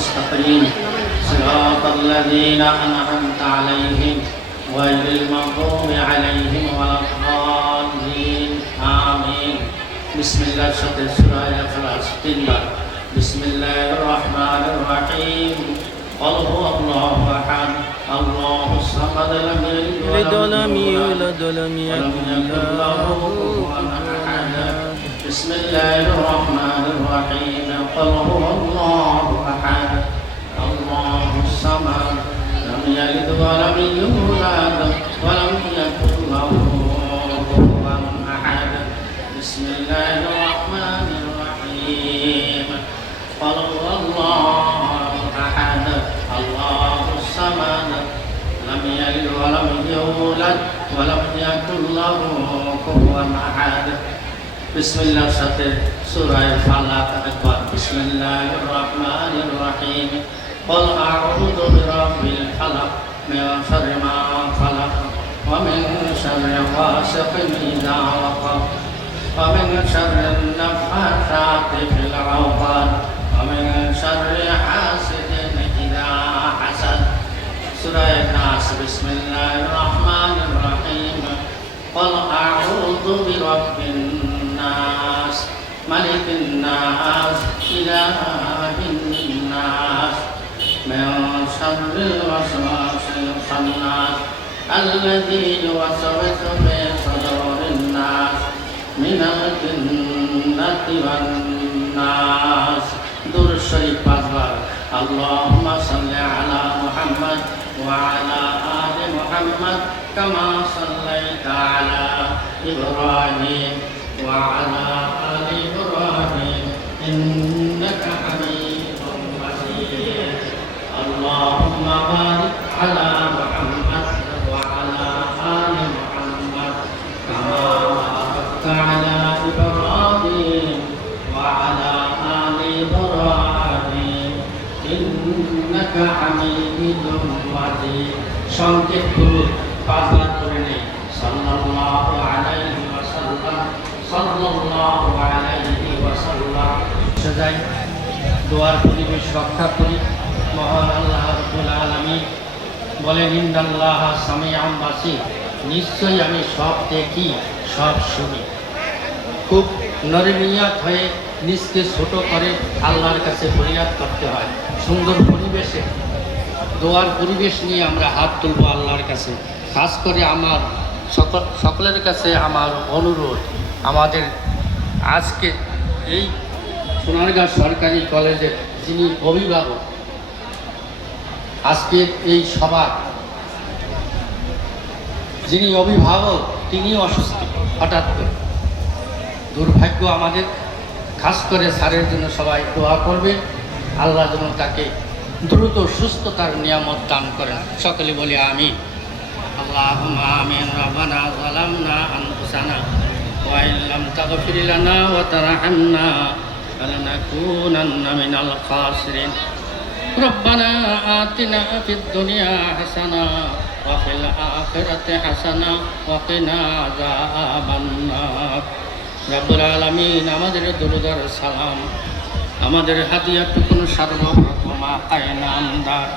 المستقيم صراط الذين أنعمت عليهم غير المغضوب عليهم ولا الضالين آمين بسم الله سورة الإخلاص بسم الله الرحمن الرحيم قل هو الله أحد الله الصمد لم يلد ولم يولد ولم يكن له كفوا أحد بسم الله الرحمن الرحيم قل هو الله أحد الله الصمد لم يلد ولم يولد ولم يكن له كفوا أحد بسم الله الرحمن الرحيم قل هو الله أحد الله الصمد لم يلد ولم يولد ولم يكن له كفوا أحد بسم الله سورة الفلق بسم الله الرحمن الرحيم قل أعوذ برب الفلق من شر ما خلق ومن شر غاسق إذا وقب ومن شر النفاثات في العقد ومن شر حاسد إذا حسد سورة الناس بسم الله الرحمن الرحيم قل أعوذ برب الناس ملك الناس إله الناس من شر الوسواس الخناس الذي يوسوس في صدور الناس من الجنة والناس دور الشريف أكبر اللهم صل على محمد وعلى آل محمد كما صليت على إبراهيم وعلى آل إبراهيم إنك حميد مجيد اللهم بارك على محمد وعلى آل محمد كما باركت على إبراهيم وعلى آل إبراهيم إنك حميد مجيد সংক্ষেপ করুন পাঁচবার করে নেই সাল্লাল্লাহু আলাইহি ওয়াসাল্লাম সাল্লাল্লাহু আলাইহি ওয়াসাল্লাম সজাই দোয়ার পরিবেশ রক্ষা করি মহান আল্লাহ রাব্বুল আলামিন বলেন ইন্নাল্লাহা সামিউন বাসীর নিশ্চয়ই আমি সব দেখি সব শুনি খুব নরমিয়াত হয়ে নিজকে ছোট করে আল্লাহর কাছে ফরিয়াদ করতে হয় সুন্দর পরিবেশে দোয়ার পরিবেশ নিয়ে আমরা হাত তুলব আল্লাহর কাছে খাস করে আমার সকলের কাছে আমার অনুরোধ আমাদের আজকে এই সোনারগাঁ সরকারি কলেজের যিনি অভিভাবক আজকের এই সভার যিনি অভিভাবক তিনি অসুস্থ হঠাৎ করে দুর্ভাগ্য আমাদের খাস করে স্যারের জন্য সবাই দোয়া করবে আল্লাহ যেন তাকে দ্রুত সুস্থতার নিয়ামত দান করেন সকলে বলি আমিন আল্লাহুম্মা আমিন রাব্বানা যালামনা আনফুসানা ওয়া ইল্লাম তাগফির লানা ওয়া তারহামনা লানাকুনান্না মিনাল খাসিরিন রব্বানা আতিনা ফিদ দুনিয়া হাসানা ওয়া ফিল আখিরাতি হাসানা ওয়া কিনা আযাবান নার রব্বুল আলামিন আমাদের দরুদ আর সালাম আমাদের হাদিয়াটুকুন সর্বপ্রথম আকায়ে নামদার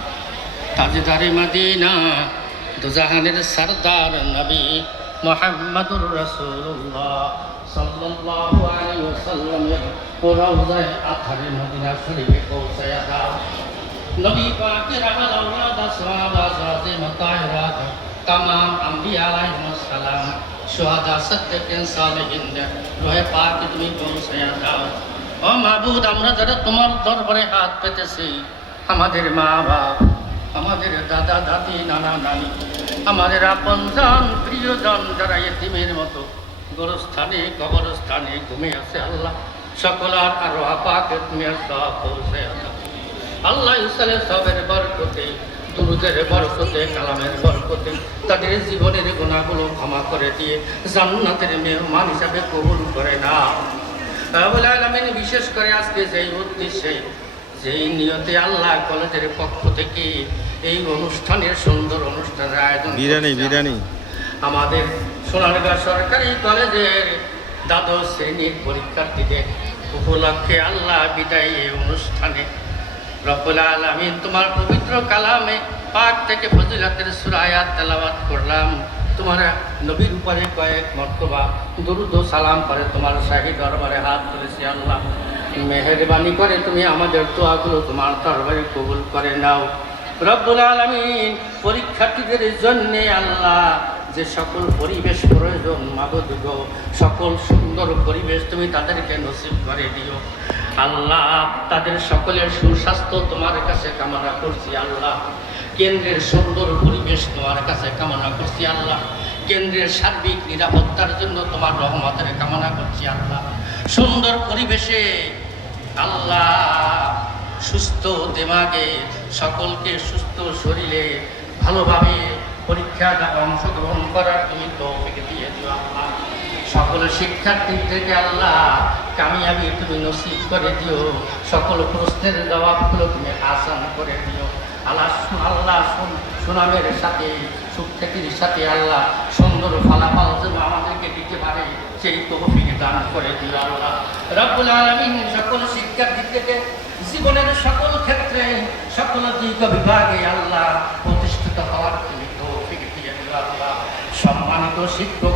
তাজদারে মদিনা দুজাহানের সরদার নবী মুহাম্মদুর রাসূলুল্লাহ সাল্লাল্লাহু আলাইহি ওয়াসাল্লাম রওজায়ে আথারে মদিনা শরীফে পৌঁছায়া দাও নবী পাকের আহল আওলাদ সাহাবা জাযিম তাহিরাত तमाम अंबिया अलैहिमुस সালাম শুহাদা সিদ্দিকিন সালেহিন রহে পাক তুমি পৌঁছায়া দাও ও মাবুদ আমরা যারা তোমার দরবারে হাত পেতেছি আমাদের মা বাপ আমাদের দাদা দাদি নানা নানি আমাদের আপনজন প্রিয়জন যারা ইতিমের মতো গোরস্থানে কবরস্থানে ঘুমে আছে আল্লাহ সকলার আর পাকে তুমি সব পৌঁছায়া দাও আল্লাহ ইসলামের সবের বরকতে দুরুদের বরকতে কালামের বরকতে তাদের জীবনের গুনাহগুলো ক্ষমা করে দিয়ে জান্নাতের মেহমান হিসাবে কবুল করে নাও রব্বুল আলামিন বিশেষ করে আজকে যেই উদ্দেশ্যে যেই নিয়তে আল্লাহ কলেজের পক্ষ থেকে এই অনুষ্ঠানের সুন্দর অনুষ্ঠানের আয়োজন বিরিয়ানি আমাদের সোনারগাঁ সরকারি কলেজের দ্বাদশ শ্রেণীর পরীক্ষার্থীদের উপলক্ষে আল্লাহ বিদায়ী অনুষ্ঠানে রব্বুল আলামিন, তোমার পবিত্র কালামে পাক থেকে ফজিলাতের সূরা আয়াত তেলাওয়াত করলাম। তোমার নবীর উপরে কয়েক মর্তবা দরুদ ও সালাম করে তোমার শাহী দরবারে হাত তুলেছি। আল্লাহ, মেহেরবানি করে তুমি আমাদের দোয়াগুলো তোমার দরবারে কবুল করে নাও। রব্বুল আলামিন, পরীক্ষার্থীদের জন্যে আল্লাহ যে সকল পরিবেশ প্রয়োজন মাবুদ গো, সকল সুন্দর পরিবেশ তুমি তাদেরকে নসিব করে দিও। আল্লাহ, তাদের সকলের সুস্বাস্থ্য তোমার কাছে কামনা করছি। আল্লাহ, কেন্দ্রের সুন্দর পরিবেশ তোমার কাছে কামনা করছি। আল্লাহ, কেন্দ্রের সার্বিক নিরাপত্তার জন্য তোমার রহমতের কামনা করছি। আল্লাহ, সুন্দর পরিবেশে আল্লাহ সুস্থ দেমাগে সকলকে সুস্থ শরীরে ভালোভাবে পরীক্ষা অংশগ্রহণ করার তুমি তৌফিক দিয়ে দিও। আল্লাহ, সকল শিক্ষার্থীদেরকে আল্লাহ কামিয়াবি তুমি নসিব করে দিও। সকল প্রশ্নের জবাবগুলো তুমি আসান করে দিও। আল্লাহ সুনামের সাথে সুখ্যাতির সাথে আল্লাহ সুন্দর ফলাফল যেন আমাদেরকে দিতে পারে সেই তৌফিক দান করে দিও। আল্লাহ রব্বুল আলামিন, সকল শিক্ষার্থীদেরকে জীবনের সকল ক্ষেত্রে সকল দিক বিভাগে আল্লাহ প্রতিষ্ঠিত হওয়ার তুমি তৌফিক দিয়ে দিও। আল্লাহ, সম্মানিত শিক্ষক